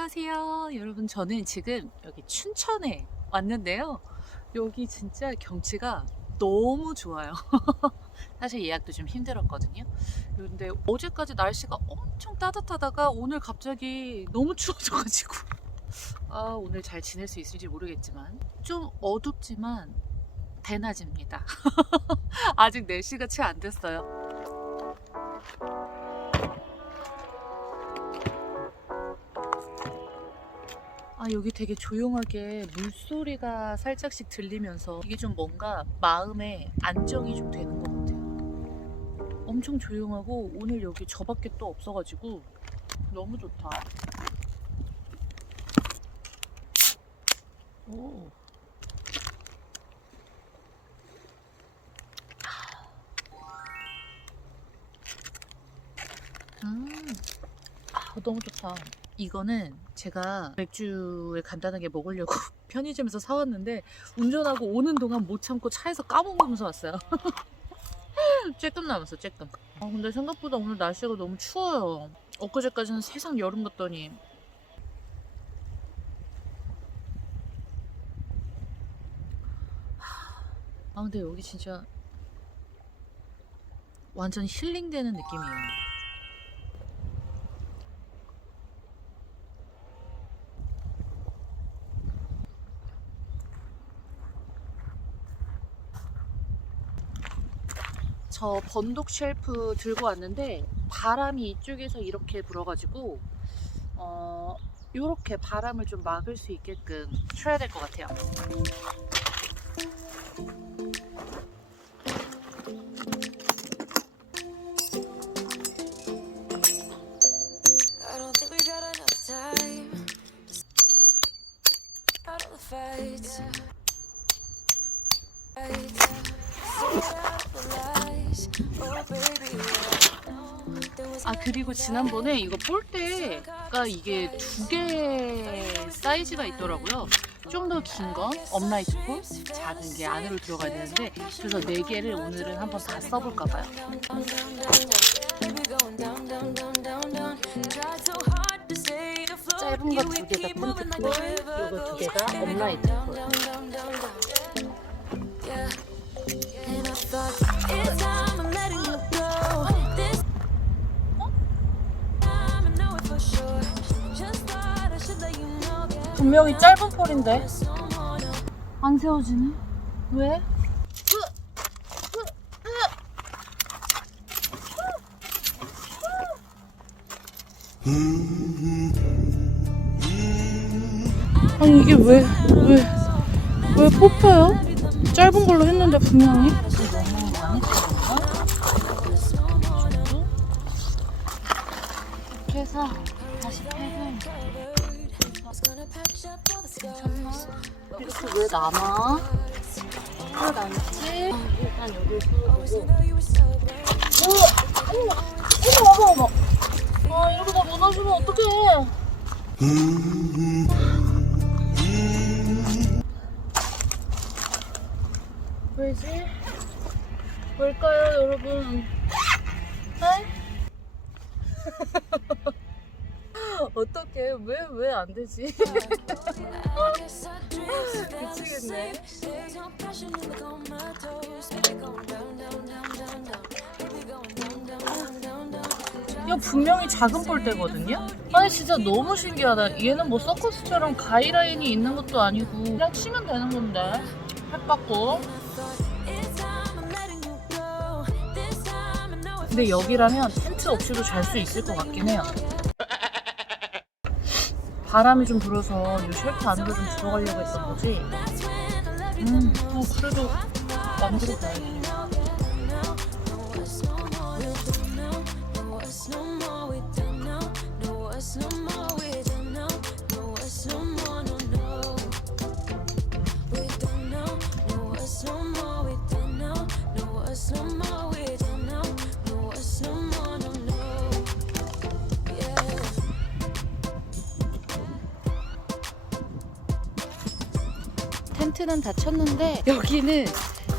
안녕하세요. 여러분, 저는 지금 여기 춘천에 왔는데요. 여기 진짜 경치가 너무 좋아요. 사실 예약도 좀 힘들었거든요. 근데 어제까지 날씨가 엄청 따뜻하다가 오늘 갑자기 너무 추워져가지고 오늘 잘 지낼 수 있을지 모르겠지만 좀 어둡지만 대낮입니다. 아직 4시가 채 안 됐어요. 여기 되게 조용하게 물소리가 살짝씩 들리면서 이게 좀 뭔가 마음에 안정이 좀 되는 것 같아요. 엄청 조용하고 오늘 여기 저밖에 또 없어가지고 너무 좋다. 오. 너무 좋다. 이거는 제가 맥주를 간단하게 먹으려고 편의점에서 사왔는데 운전하고 오는 동안 못 참고 차에서 까먹으면서 왔어요. 쬐끔 남았어, 쬐끔. 근데 생각보다 오늘 날씨가 너무 추워요. 엊그제까지는 세상 여름 같더니. 근데 여기 진짜 완전 힐링되는 느낌이에요. 저 번독 쉘프 들고 왔는데 바람이 이쪽에서 이렇게 불어가지고 이렇게 바람을 좀 막을 수 있게끔 쳐야 될 것 같아요. 그리고 지난번에 이거 볼 때가 이게 2개 사이즈가 있더라고요. 좀 더 긴 건 업라이트 폴, 작은 게 안으로 들어가야 되는데 그래서 4개를 오늘은 한번 다 써볼까 봐요. 짧은 거 2개가 폰트 폴, 요거 2개가 업라이트 폴. 분명히 짧은 폴인데 안 세워지네. 왜? 아니 이게 왜 뽑혀요? 짧은 걸로 했는데 분명히. 너무 많이 짧은가? 이렇게 해서 다시 팩을. 괜찮나? 이렇게 왜 남아? 왜 남지? 일단 여기 보고. 어머. 이러고 나 무너지면 어떡해. 왜지? 뭘까요, 여러분? 네? 어떡해. 왜 안 되지? 미치겠네. 이거 분명히 작은 볼대거든요? 아니 진짜 너무 신기하다. 얘는 뭐 서커스처럼 가이라인이 있는 것도 아니고 그냥 치면 되는 건데. 팩 받고. 근데 여기라면 텐트 없이도 잘 수 있을 것 같긴 해요. 바람이 좀 불어서 이 쉘터 안으로 좀 들어가려고 했던 거지. 그래도 만들어 봐야지. 텐트는 다 쳤는데 여기는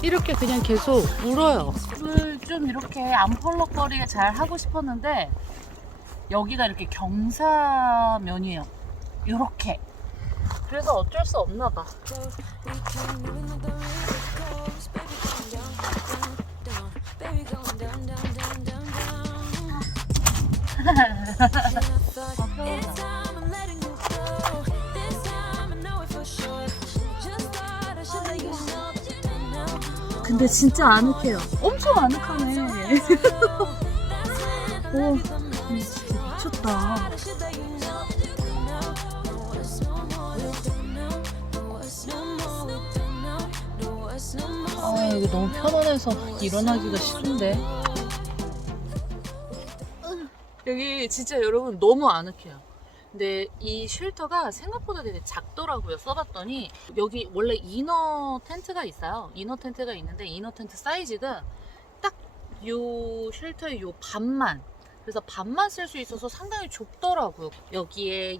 이렇게 그냥 계속 울어요. 불을 좀 이렇게 안 펄럭거리게 잘 하고 싶었는데 여기가 이렇게 경사면이에요. 요렇게. 그래서 어쩔 수 없나 봐. 근데 진짜 아늑해요. 엄청 아늑하네. 오, 미쳤다. 아, 여기 너무 편안해서 일어나기가 싫은데. 여기 진짜 여러분 너무 아늑해요. 근데 이 쉘터가 생각보다 되게 작더라고요. 써봤더니 여기 원래 이너 텐트가 있어요. 이너 텐트가 있는데 이너 텐트 사이즈가 딱 요 쉘터의 요 반만, 그래서 반만 쓸 수 있어서 상당히 좁더라고요. 여기에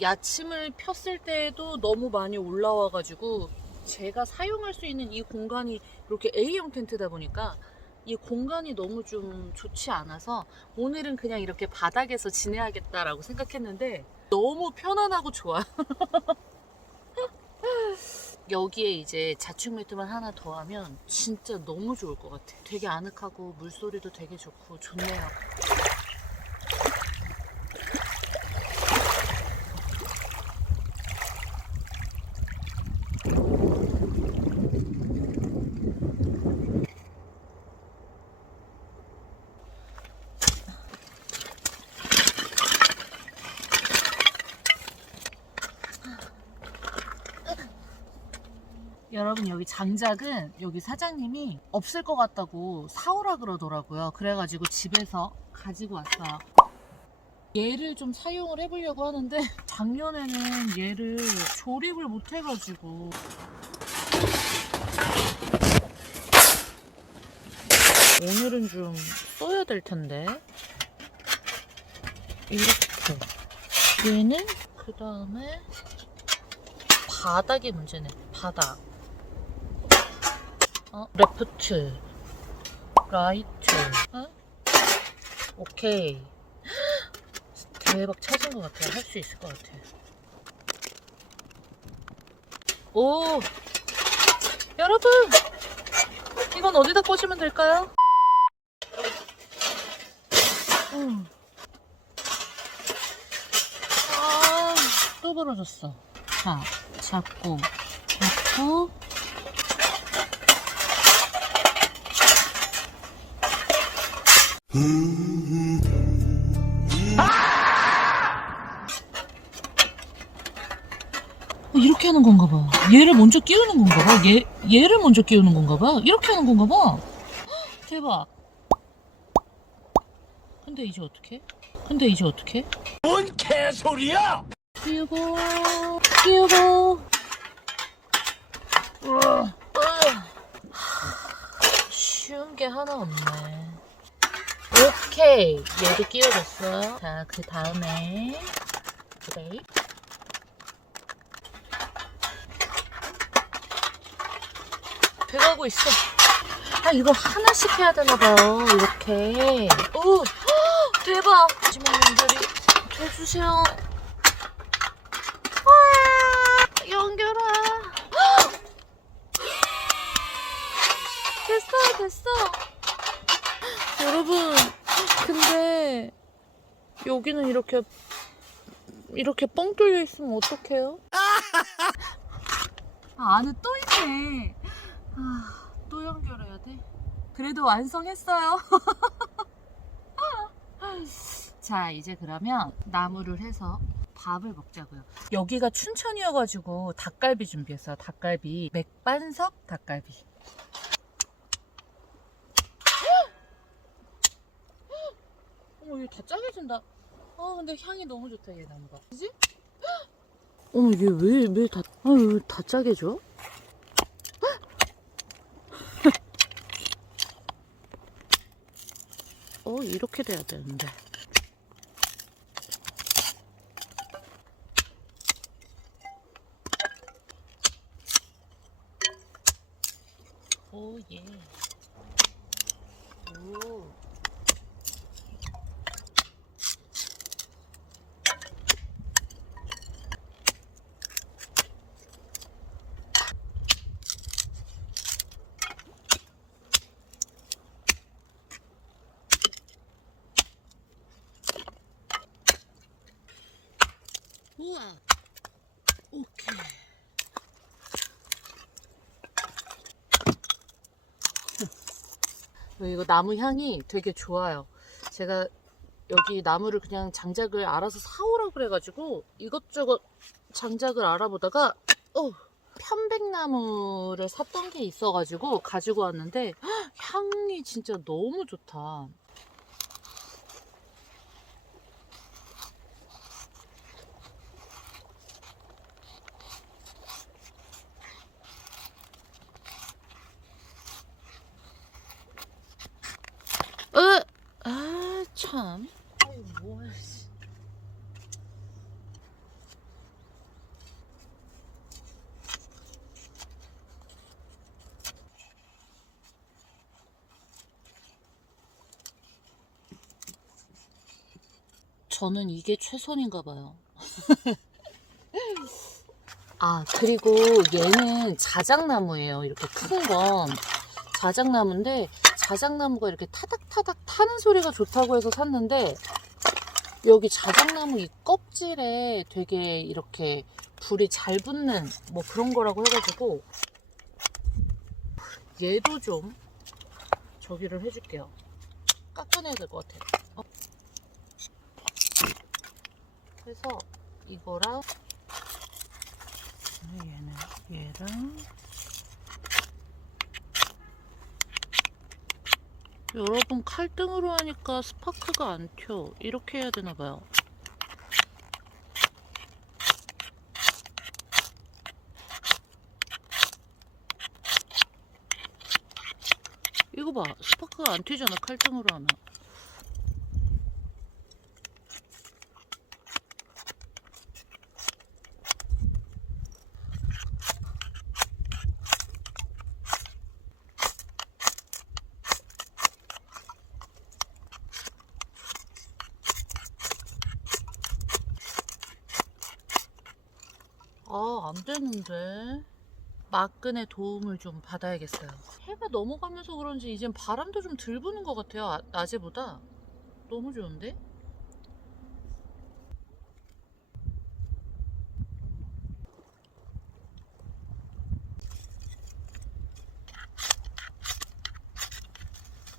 야침을 폈을 때도 너무 많이 올라와가지고 제가 사용할 수 있는 이 공간이 이렇게 A형 텐트다 보니까 이 공간이 너무 좀 좋지 않아서 오늘은 그냥 이렇게 바닥에서 지내야겠다라고 생각했는데 너무 편안하고 좋아. 여기에 이제 자충 매트만 하나 더 하면 진짜 너무 좋을 것 같아. 되게 아늑하고 물소리도 되게 좋고 좋네요. 여러분, 여기 장작은 여기 사장님이 없을 것 같다고 사오라 그러더라고요. 그래가지고 집에서 가지고 왔어요. 얘를 좀 사용을 해보려고 하는데 작년에는 얘를 조립을 못 해가지고 오늘은 좀 써야 될 텐데. 이렇게 얘는 그 다음에 바닥이 문제네. 바닥. 레프트, 라이트. 오케이. 대박, 찾은 것 같아요. 할 수 있을 것 같아. 오, 여러분, 이건 어디다 꽂으면 될까요? 또 부러졌어. 자, 잡고. 이렇게 하는 건가 봐. 얘를 먼저 끼우는 건가 봐. 얘를 먼저 끼우는 건가 봐. 이렇게 하는 건가 봐. 대박. 근데 이제 어떡해? 뭔 개소리야! 끼우고. 쉬운 게 하나 없네. 오케이, 얘도 끼워줬어요. 자, 그 다음에 그래. 돼가고 있어. 이거 하나씩 해야 되나봐요. 이렇게. 오, 대박. 마지막 연결이 돼주세요. 와, 연결아. 됐어. 여러분, 근데 여기는 이렇게 뻥 뚫려 있으면 어떡해요? 안에 또 있네. 또 연결해야 돼. 그래도 완성했어요. 자, 이제 그러면 나무를 해서 밥을 먹자고요. 여기가 춘천이어가지고 닭갈비 준비했어요. 닭갈비, 맥반석 닭갈비. 어머, 이거 다 짜게진다. 근데 향이 너무 좋다, 얘 나무가. 그지? 어머, 이게 왜 다 짜게 줘? 이렇게 돼야 되는데. 오, 예. 오. 이거 나무 향이 되게 좋아요. 제가 여기 나무를 그냥 장작을 알아서 사오라 그래가지고 이것저것 장작을 알아보다가 편백나무를 샀던 게 있어가지고 가지고 왔는데 향이 진짜 너무 좋다. 아, 참. 아이, 뭐야, 씨. 저는 이게 최선인가 봐요. 아, 그리고 얘는 자작나무예요. 이렇게 큰 건. 자작나무인데, 자작나무가 이렇게 타닥타닥 타는 소리가 좋다고 해서 샀는데, 여기 자작나무 이 껍질에 되게 이렇게 불이 잘 붙는 뭐 그런 거라고 해가지고, 얘도 좀 저기를 해줄게요. 깎아내야 될 것 같아. 그래서 이거랑 얘랑 여러분, 칼등으로 하니까 스파크가 안 튀어. 이렇게 해야 되나 봐요. 이거 봐, 스파크가 안 튀잖아, 칼등으로 하면. 아, 안 되는데. 막근의 도움을 좀 받아야겠어요. 해가 넘어가면서 그런지 이젠 바람도 좀 덜 부는 것 같아요. 낮에보다. 너무 좋은데?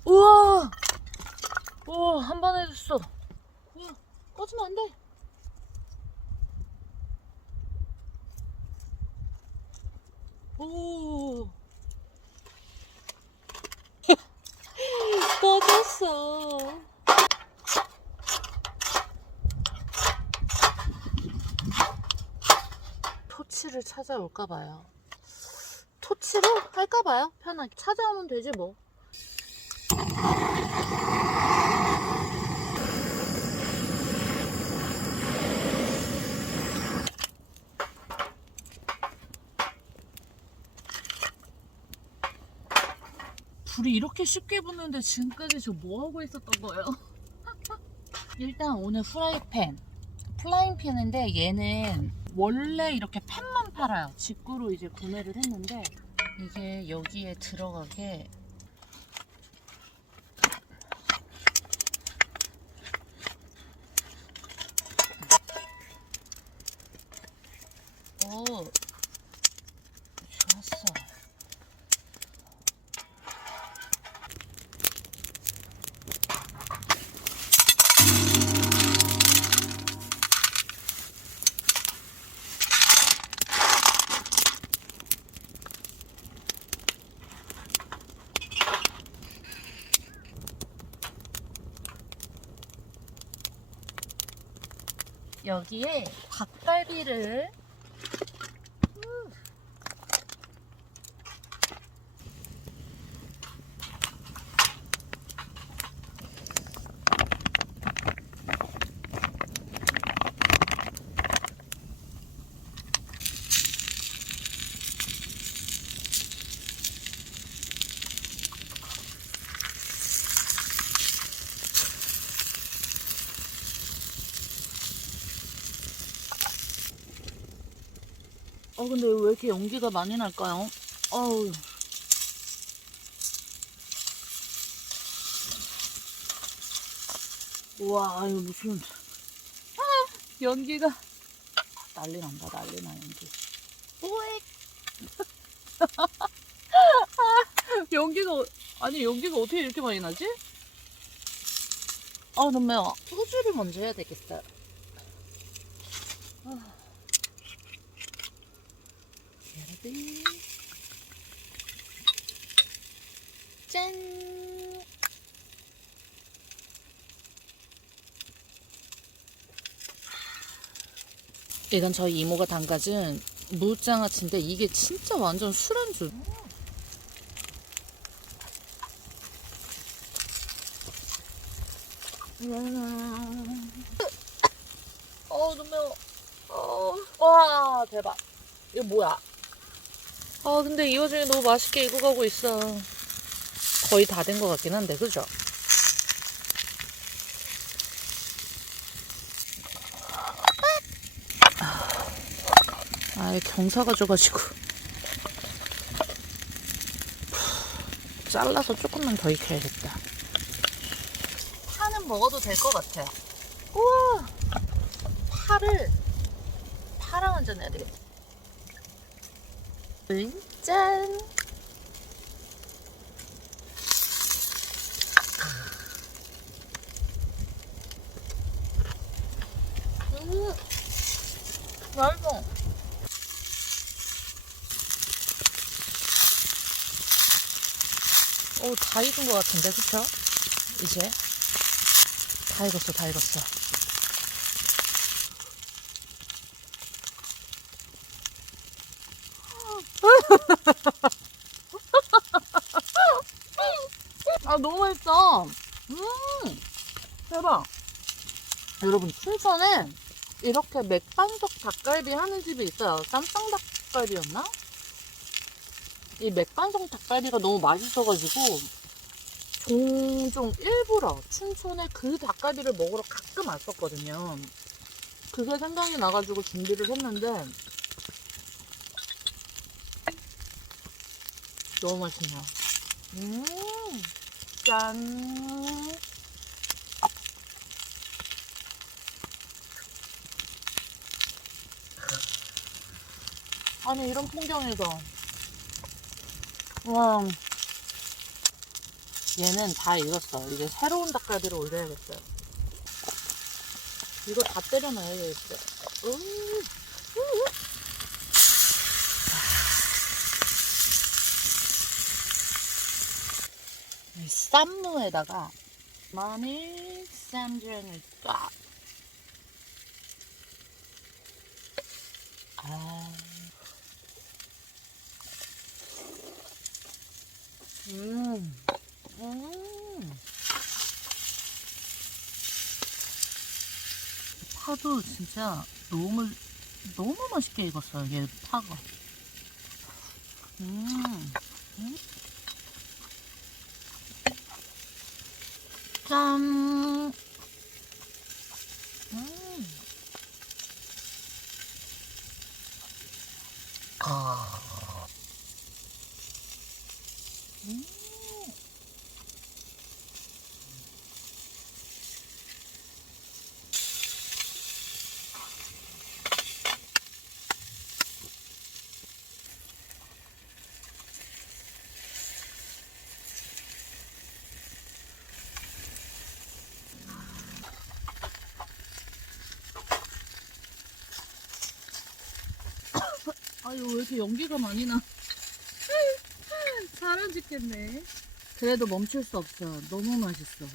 우와! 우와, 한 번에 됐어. 우와, 꺼지면 안 돼. 오, 꺼졌어. 토치를 찾아올까봐요. 토치로 할까봐요. 편하게 찾아오면 되지 뭐. 불이 이렇게 쉽게 붙는데 지금까지 저 뭐하고 있었던 거예요? 일단 오늘 프라이팬 플라잉팬인데 얘는 원래 이렇게 팬만 팔아요. 직구로 이제 구매를 했는데 이게 여기에 들어가게 오, 좋았어. 여기에 닭갈비를 근데 왜 이렇게 연기가 많이 날까요? 어우. 우와, 이거 무슨 연기가 난리 난다, 난리 나 연기. 오익. 연기 아니 연기가 어떻게 이렇게 많이 나지? 너무 매워. 소주를 먼저 해야 되겠어요. 여러분, 짠. 이건 저희 이모가 담가준 무장아찌인데 이게 진짜 완전 술안주. 너무 매워. 와, 대박. 이거 뭐야? 근데 이 와중에 너무 맛있게 익어가고 있어. 거의 다 된 것 같긴 한데, 그죠? 경사가 져가지고. 잘라서 조금만 더 익혀야겠다. 파는 먹어도 될 것 같아. 우와! 파랑 한잔 해야 되겠다. 짠! 맛있어. 다 익은 것 같은데, 그쵸? 이제 다 익었어, 다 익었어. 너무 맛있어. 대박. 여러분, 춘천에 이렇게 맥반석 닭갈비 하는 집이 있어요. 쌈장 닭갈비였나? 이 맥반석 닭갈비가 너무 맛있어가지고 종종 일부러 춘천에 그 닭갈비를 먹으러 가끔 왔었거든요. 그게 생각이 나가지고 준비를 했는데 너무 맛있네요. 짠. 아니 이런 풍경에서 와, 얘는 다 익었어. 이제 새로운 닭갈비를 올려야겠어요. 이거 다 때려 넣어야겠어요. 이 쌈무에다가 마늘 쌈장을 딱. 파도 진짜 너무 맛있게 익었어요. 얘 파가. 짠. 아유, 왜 이렇게 연기가 많이 나? 사람 죽겠네. 그래도 멈출 수 없어. 너무 맛있어.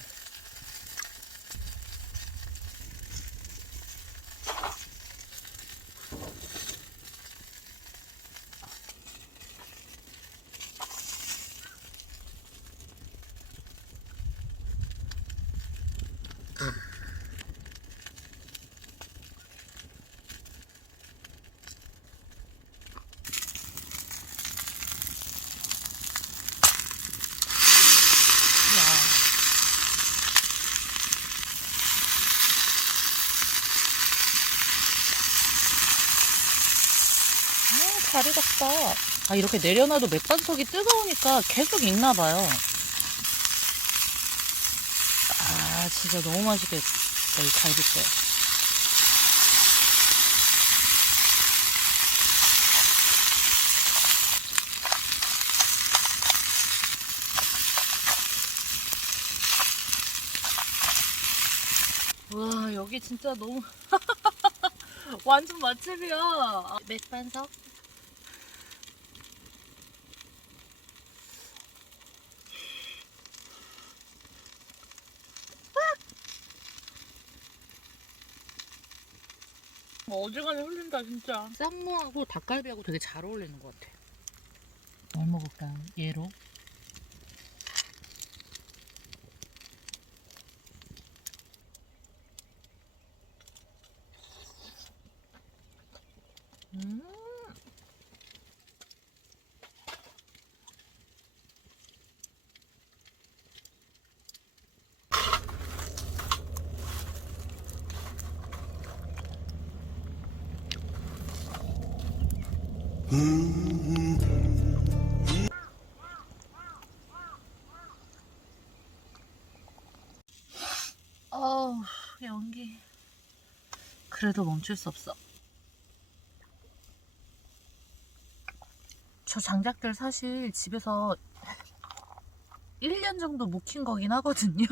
잘 익었다. 이렇게 내려놔도 맥반석이 뜨거우니까 계속 익나봐요. 진짜 너무 맛있겠다, 이 갈비뼈. 여기 진짜 너무 완전 맛집이야. 맥반석. 어지간히 흘린다 진짜. 쌈무하고 닭갈비하고 되게 잘 어울리는 것 같아. 뭘 먹을까요? 얘로? 음. 어우, 연기. 그래도 멈출 수 없어. 저 장작들 사실 집에서 1년 정도 묵힌 거긴 하거든요.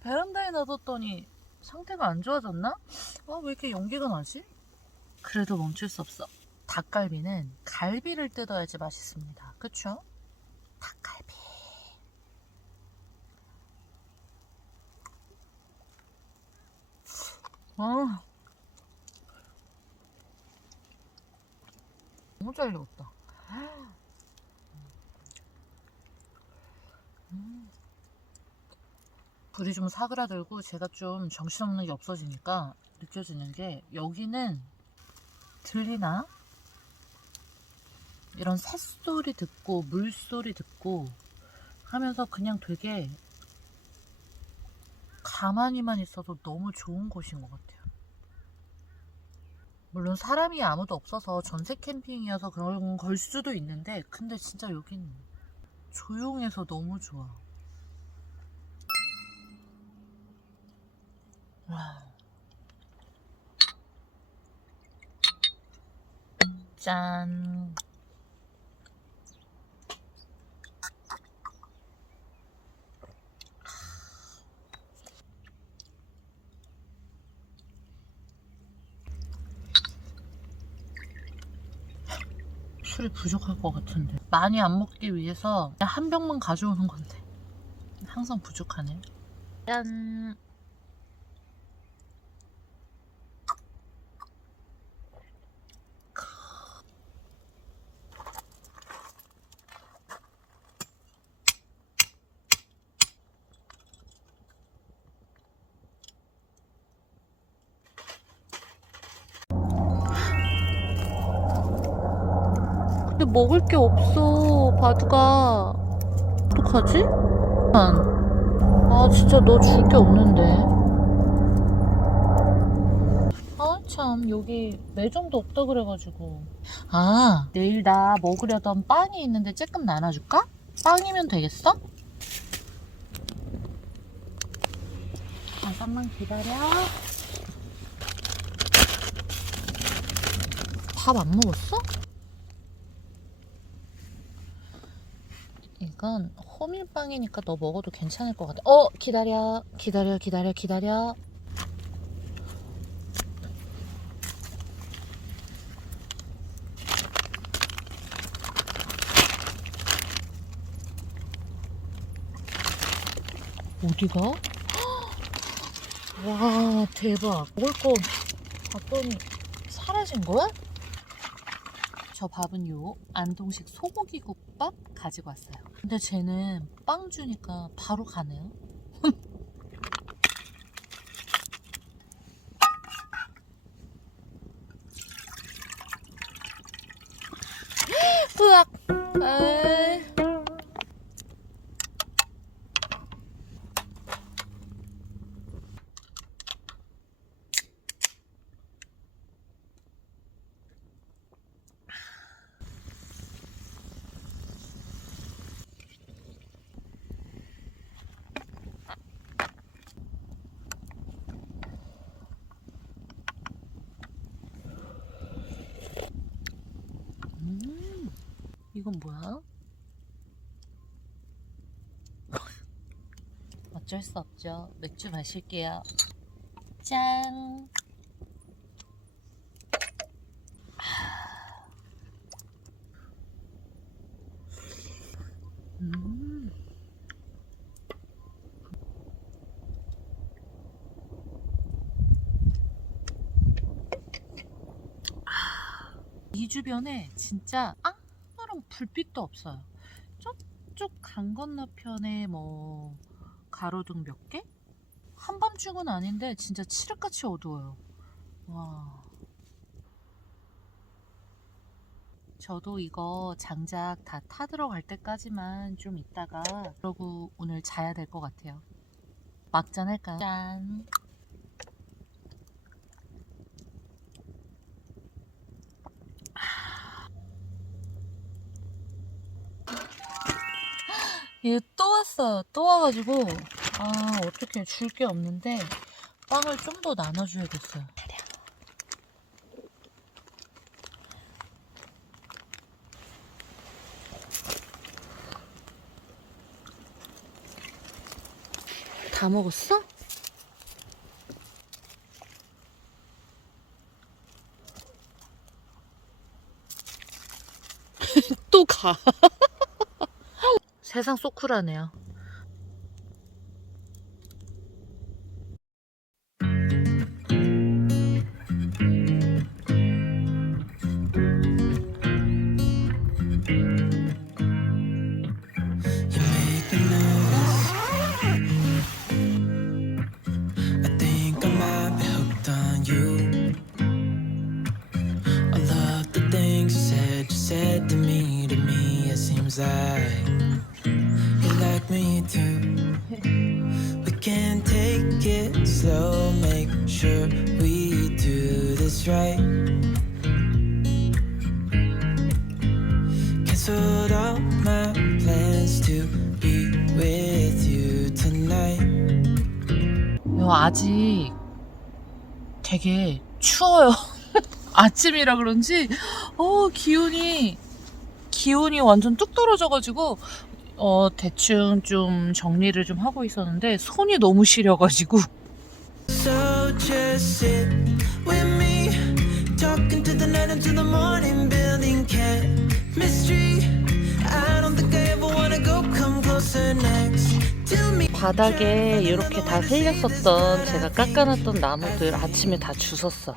베란다에 놔뒀더니 상태가 안 좋아졌나? 아, 왜 이렇게 연기가 나지? 그래도 멈출 수 없어. 닭갈비는 갈비를 뜯어야지 맛있습니다. 그쵸? 닭갈비. 너무 잘 익었다. 불이 좀 사그라들고 제가 좀 정신없는 게 없어지니까 느껴지는 게, 여기는 들리나? 이런 새소리 듣고 물소리 듣고 하면서 그냥 되게 가만히만 있어도 너무 좋은 곳인 것 같아요. 물론 사람이 아무도 없어서 전세 캠핑이어서 그런 걸 수도 있는데, 근데 진짜 여긴 조용해서 너무 좋아. 와. 짠. 술이 부족할 것 같은데, 많이 안 먹기 위해서 그냥 한 병만 가져오는 건데 항상 부족하네. 짠. 근데 먹을 게 없어, 바두가. 어떡하지? 아, 진짜 너 줄 게 없는데. 아, 참, 여기 매점도 없다 그래가지고. 아, 내일 나 먹으려던 빵이 있는데 조금 나눠줄까? 빵이면 되겠어? 잠깐만 기다려. 밥 안 먹었어? 이건 호밀빵이니까 너 먹어도 괜찮을 것 같아. 기다려. 어디가? 와, 대박. 먹을 거 봤더니 사라진 거야? 저 밥은 요 안동식 소고기 국밥 가지고 왔어요. 근데 쟤는 빵 주니까 바로 가네요. 으악. 에이. 이건 뭐야? 어쩔 수 없죠. 맥주 마실게요. 짠. 이 주변에 진짜 아무런 불빛도 없어요. 저쪽 강 건너편에 뭐 가로등 몇 개? 한밤중은 아닌데 진짜 칠흑같이 어두워요. 와. 저도 이거 장작 다 타 들어갈 때까지만 좀 있다가 그러고 오늘 자야 될 것 같아요. 막잔 할까요? 짠. 얘 또 왔어요. 또 와가지고 어떻게 줄 게 없는데 빵을 좀 더 나눠줘야겠어요. 다 먹었어? 또 가. 세상 속 쿨하네요. Like you like me too. We can take it slow, make sure we do this right. Canceled all my plans to be with you tonight. 아직 되게 추워요. 아침이라 그런지 기온이 완전 뚝 떨어져가지고 대충 좀 정리를 좀 하고 있었는데 손이 너무 시려가지고. So just sit with me, talking to the night until the morning, building chemistry. I don't think I ever wanna go come closer next to me. 바닥에 이렇게 다 흘렸었던 제가 깎아놨던 나무들 아침에 다 주웠어.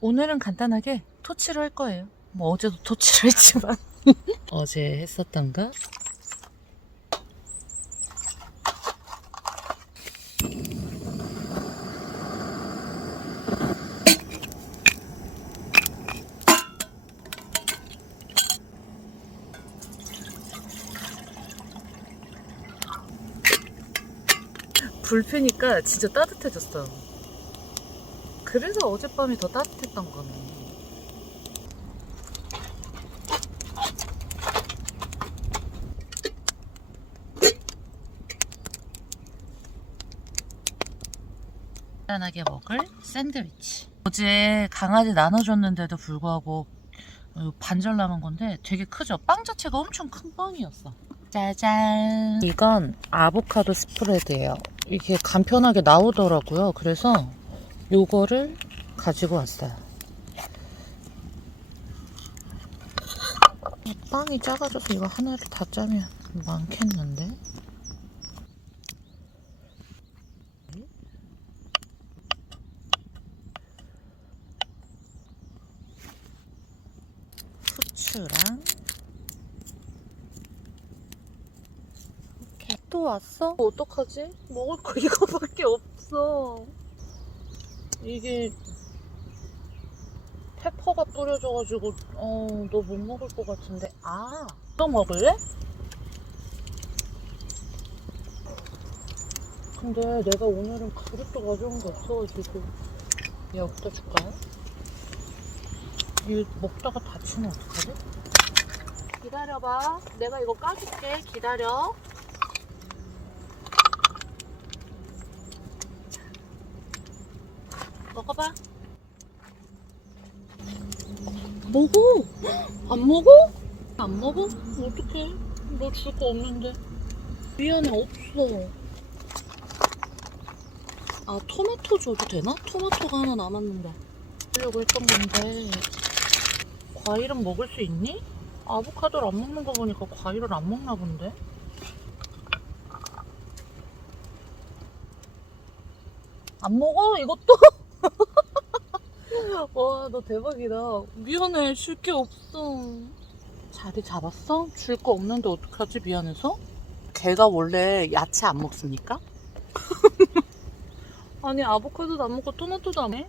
오늘은 간단하게 토치를 할 거예요. 뭐 어제도 토치를 했지만 어제 했었던 거. 불 펴니까 진짜 따뜻해졌어요. 그래서 어젯밤이 더 따뜻했던 거네. 간단하게 먹을 샌드위치. 어제 강아지 나눠줬는데도 불구하고 반절 남은 건데 되게 크죠? 빵 자체가 엄청 큰 빵이었어. 짜잔. 이건 아보카도 스프레드예요. 이게 간편하게 나오더라고요. 그래서 요거를 가지고 왔어요. 빵이 작아져서 이거 하나를 다 짜면 많겠는데? 후추랑 이렇게. 또 왔어? 어떡하지? 먹을 거 이거밖에 없어. 이게 페퍼가 뿌려져가지고 너 못 먹을 것 같은데. 너 먹을래? 근데 내가 오늘은 그릇도 가져온 게 없어가지고 여기다 줄까요? 이거 먹다가 다치면 어떡하지? 기다려봐. 내가 이거 까줄게. 기다려. 먹어봐. 먹어. 안 먹어? 안 먹어? 어떡해. 너 줄 거 없는데. 미안해. 없어. 아, 토마토 줘도 되나? 토마토가 하나 남았는데. 하려고 했던 건데. 과일은 먹을 수 있니? 아보카도를 안 먹는 거 보니까 과일을 안 먹나 본데? 안 먹어? 이것도? 와, 너 대박이다. 미안해, 줄 게 없어. 자리 잡았어? 줄 거 없는데 어떡하지, 미안해서? 걔가 원래 야채 안 먹습니까? 아니, 아보카도도 안 먹고 토마토도 안 해?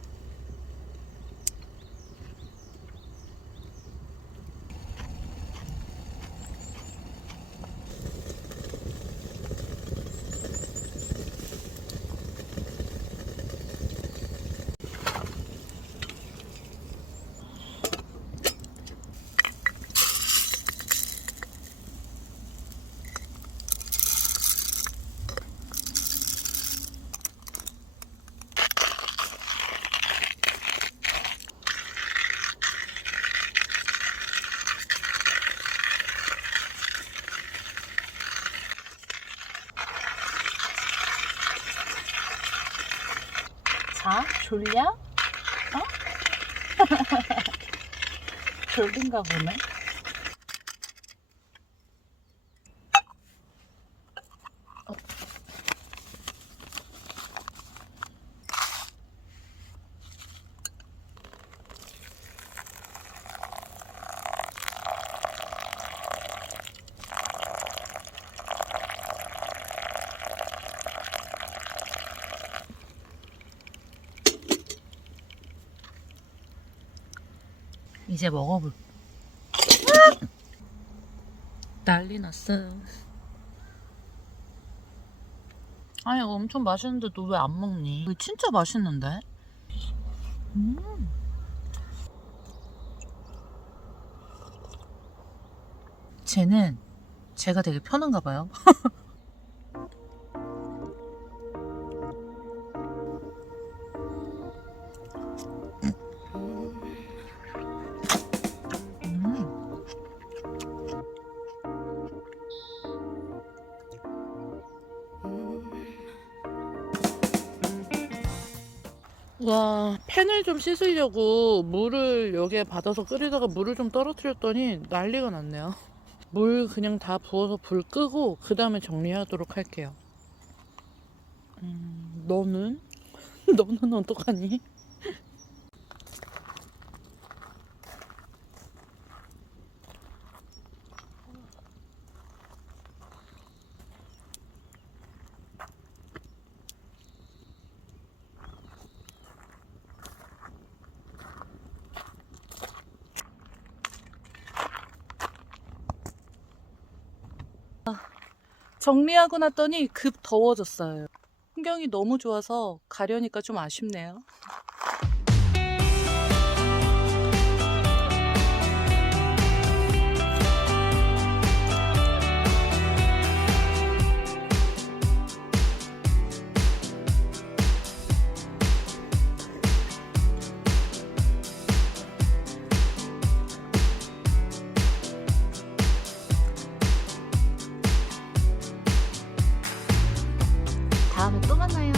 자, 졸려? 어? 졸린가 보네. 이제 먹어볼. 난리 났어. 아니, 엄청 맛있는데 너 왜 안 먹니? 이거 진짜 맛있는데? 쟤는 제가 되게 편한가 봐요. 와, 팬을 좀 씻으려고 물을 여기에 받아서 끓이다가 물을 좀 떨어뜨렸더니 난리가 났네요. 물 그냥 다 부어서 불 끄고 그 다음에 정리하도록 할게요. 너는? 너는 어떡하니? 정리하고 났더니 급 더워졌어요. 풍경이 너무 좋아서 가려니까 좀 아쉽네요. 다음에 또 만나요.